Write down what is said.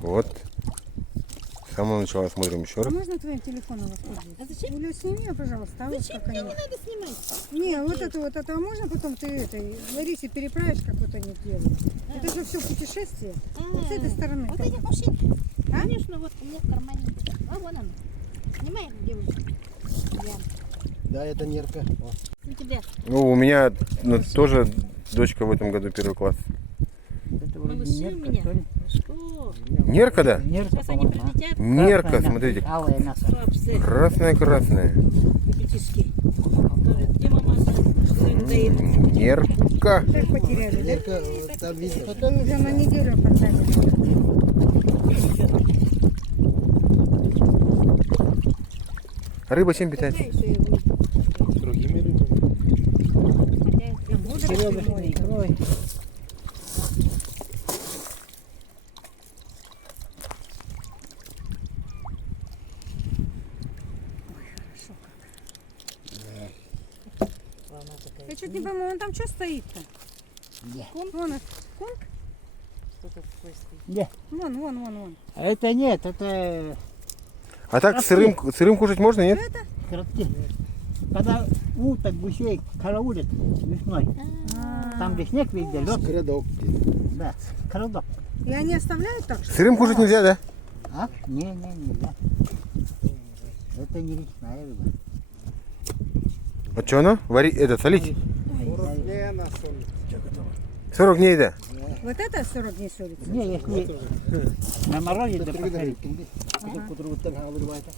Вот. С самого начала смотрим еще А раз. можно твоим телефоном воспользоваться? А зачем? Юля, сними ее, пожалуйста. А вот Зачем как мне они. не надо снимать? Не, вот это, а можно потом ты этой Ларисе переправишь, как вот они делают? Это же все путешествие. Вот с этой стороны. Вот как эти бы. машинки. Конечно, вот у меня в кармане. А вон она. Снимай, девушка. Да, это нерка. О. У тебя. Ну, у меня тоже дочка в этом году первый класс. Это вроде Малыши у нерка, меня. что ли? Что? Нерка, да? Нерка, Сейчас они по-моему, а? прилетят. Нерка, Красная смотрите. наша, алая наша. Папсы, Красная-красная. ребятишки. Где мама осталась? Что им доедет? Нерка. Так потеряли, да? Нерка, вот там видно. Потом уже на неделю поставили. Рыба чем питается? Какая еще я выйду? Другими рыбами. Хотя я прям буду. Черемушный икрой. Я что-то не пойму, он там что стоит-то? Где? Вон, кунг? Где? Вон. А это нет, это А так сырым кушать можно, нет? коротки. Когда уток, гусей караулят весной, там где снег везде, лед, Кредок. да, короток. И они оставляют так, что? Сырым кушать нельзя, да? А? Не, нельзя. Это не речная рыба. Вот что оно? Солить? Не, на соль. 40 дней, да? Вот это 40 дней солится? Не, если на морозе, да посмотрите. Кудруттан хавырбайта.